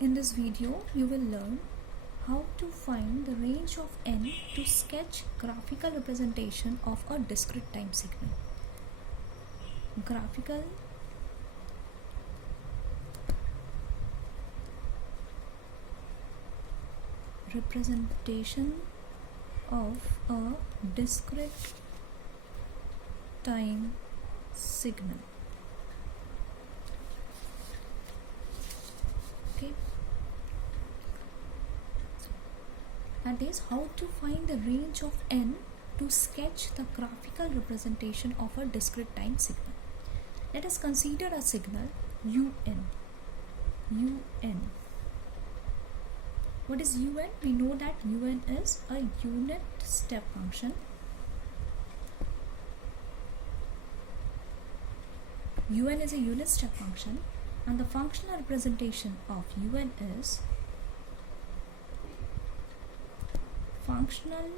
In this video, you will learn how to find the range of n to sketch graphical representation of a discrete time signal. Graphical representation of a discrete time signal. Okay, that is how to find the range of n to sketch the graphical representation of a discrete time signal. Let us consider a signal un. What is un? We know that un is a unit step function. Un is a unit step function, and the functional representation of un is functional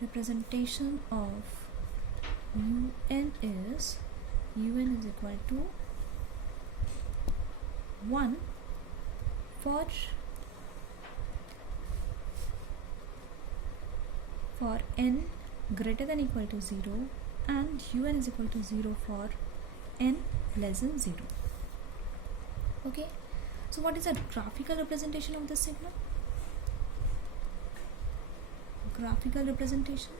representation of un is equal to 1 for n greater than equal to 0 and un is equal to 0 for n less than 0. Okay, so what is a graphical representation of this signal? Graphical representation.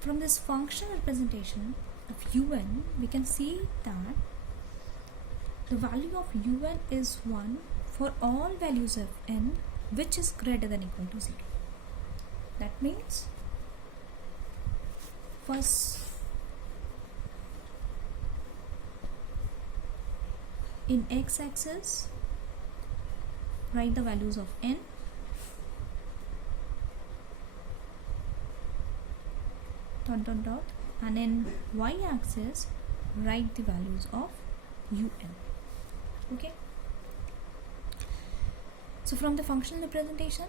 From this functional representation of un, we can see that the value of un is 1 for all values of n which is greater than equal to 0. That means first in x-axis write the values of n, and in y-axis write the values of un. Okay, so from the functional representation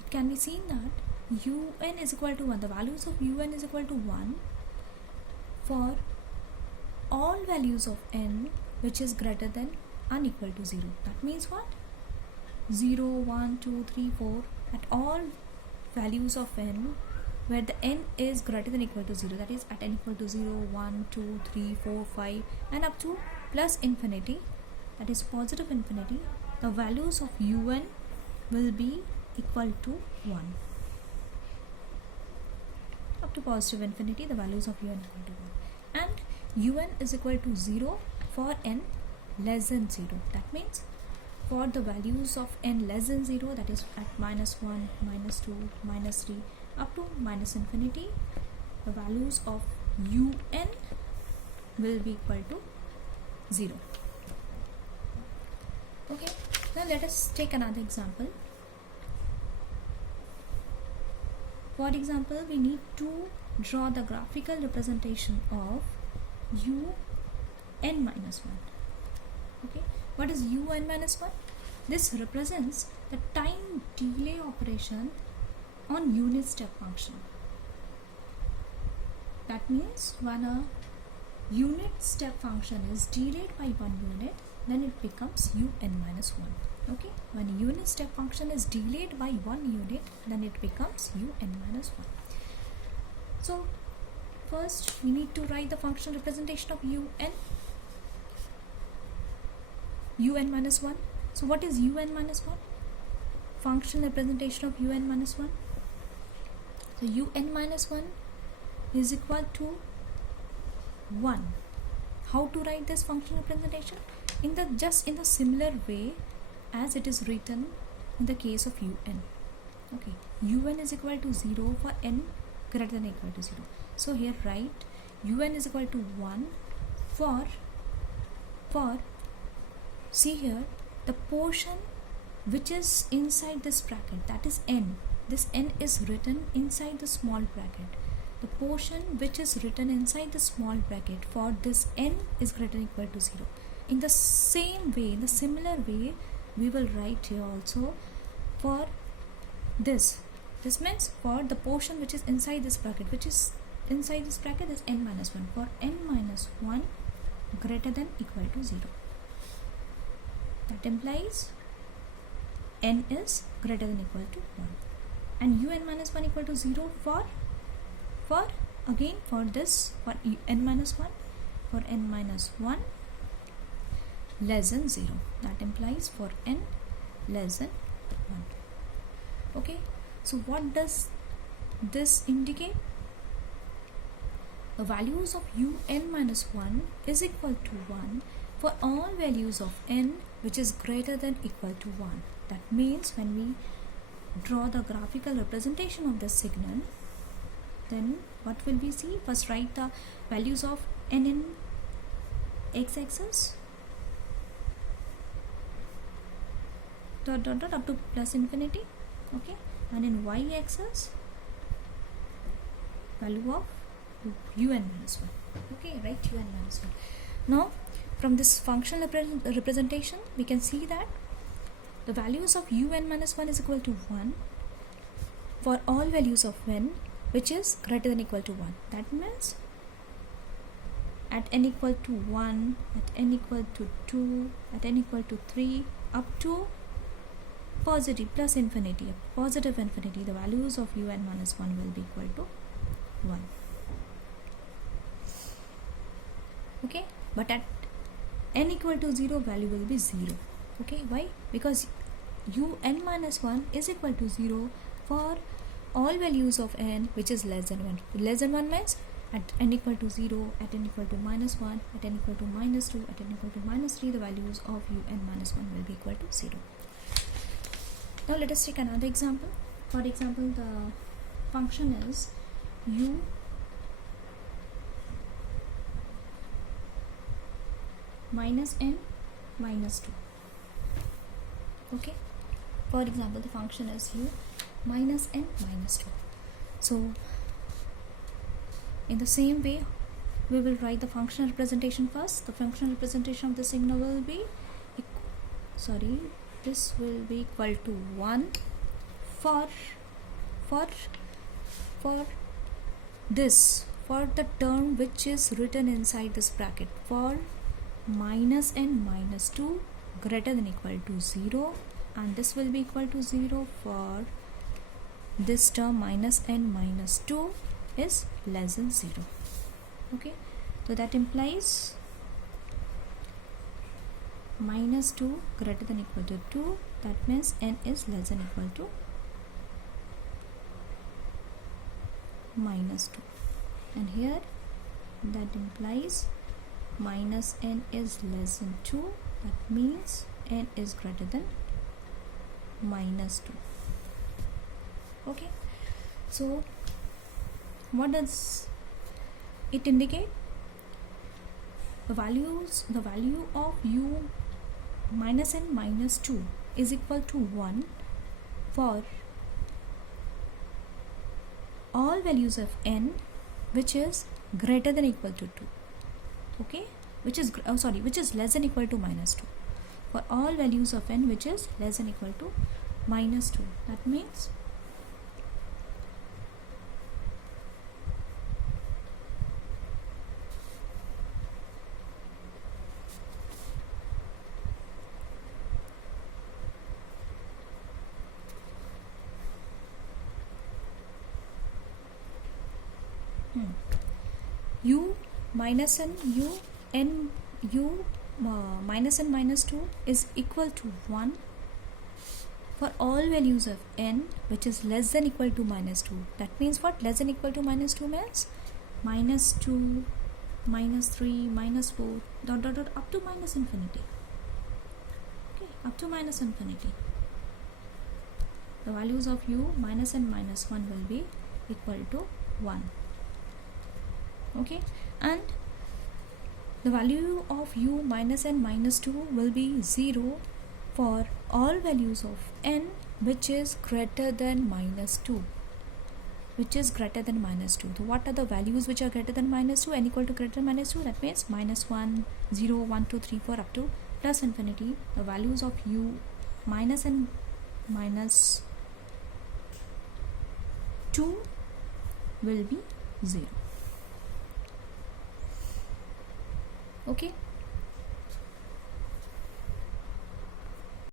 it can be seen that un is equal to 1, the values of un is equal to 1 for all values of n which is greater than unequal to 0. That means what? 0, 1, 2, 3, 4 at all values of n where the n is greater than equal to 0, that is at n equal to 0, 1, 2, 3, 4, 5 and up to plus infinity, that is positive infinity, the values of un will be equal to 1. Up to positive infinity, the values of un equal to 1. And un is equal to 0 for n less than 0. That means for the values of n less than 0, that is at minus 1, minus 2, minus 3, up to minus infinity, the values of un will be equal to 0. Okay, now let us take another example. For example, we need to draw the graphical representation of un minus 1. Okay, what is un minus 1? This represents the time delay operation on unit step function. That means when a unit step function is delayed by 1 unit, then it becomes un minus 1. Okay, when a unit step function is delayed by 1 unit, then it becomes un minus 1. So first we need to write the functional representation of un minus 1. So what is un minus 1? Functional representation of un minus 1. So un minus 1 is equal to 1. How to write this functional representation? In the similar way as it is written in the case of un. Okay, un is equal to 0 for n greater than equal to 0. So here write un is equal to 1 for see here the portion which is inside this bracket, that is n. This n is written inside the small bracket. The portion which is written inside the small bracket for this n is greater than equal to 0. In the same way, in the similar way, we will write here also for this. This means for the portion which is inside this bracket, which is inside this bracket is n minus 1. For n minus 1 greater than equal to 0. That implies n is greater than equal to 1. And un minus 1 equal to 0 for again for this, for n minus 1, for n minus 1 less than 0. That implies for n less than 1. Okay, so what does this indicate? The values of un minus 1 is equal to 1 for all values of n which is greater than equal to 1. That means when we draw the graphical representation of the signal, then what will we see? First write the values of n in x-axis dot dot dot up to plus infinity, okay, and in y-axis value of un minus 1, okay, right, un minus 1. Now from this functional representation we can see that the values of un minus 1 is equal to 1 for all values of n which is greater than equal to 1. That means at n equal to 1, at n equal to 2, at n equal to 3, up to positive plus infinity, positive infinity, the values of un minus 1 will be equal to 1. Okay, but at n equal to 0 value will be 0. Okay, why? Because un minus 1 is equal to 0 for all values of n which is less than 1. Less than 1 means at n equal to 0, at n equal to minus 1, at n equal to minus 2, at n equal to minus 3, the values of un minus 1 will be equal to 0. Now let us take another example. For example, the function is u minus n minus 2. Okay, for example, the function is u minus n minus 2. So in the same way we will write the functional representation first. The functional representation of the signal will be this will be equal to 1 for this, for the term which is written inside this bracket, for minus n minus 2 greater than equal to 0, and this will be equal to 0 for this term minus n minus 2 is less than 0. Okay, so that implies minus 2 greater than equal to 2, that means n is less than equal to minus 2, and here that implies minus n is less than 2, that means n is greater than minus 2. Okay, so what does it indicate? The value of u minus n minus 2 is equal to 1 for all values of n which is greater than equal to 2. Okay, which is less than equal to minus 2. For all values of n which is less than equal to minus 2. That means u minus n minus n minus 2 is equal to 1 for all values of n which is less than equal to minus 2. That means what? Less than equal to minus 2 means minus 2, minus 3, minus 4, dot dot dot up to minus infinity. Okay, up to minus infinity. The values of u minus n minus 1 will be equal to 1. Okay, and the value of u minus n minus 2 will be 0 for all values of n which is greater than minus 2, which is greater than minus 2. So what are the values which are greater than minus 2? N equal to greater than minus 2, that means minus 1, 0, 1, 2, 3, 4 up to plus infinity. The values of u minus n minus 2 will be 0. Okay.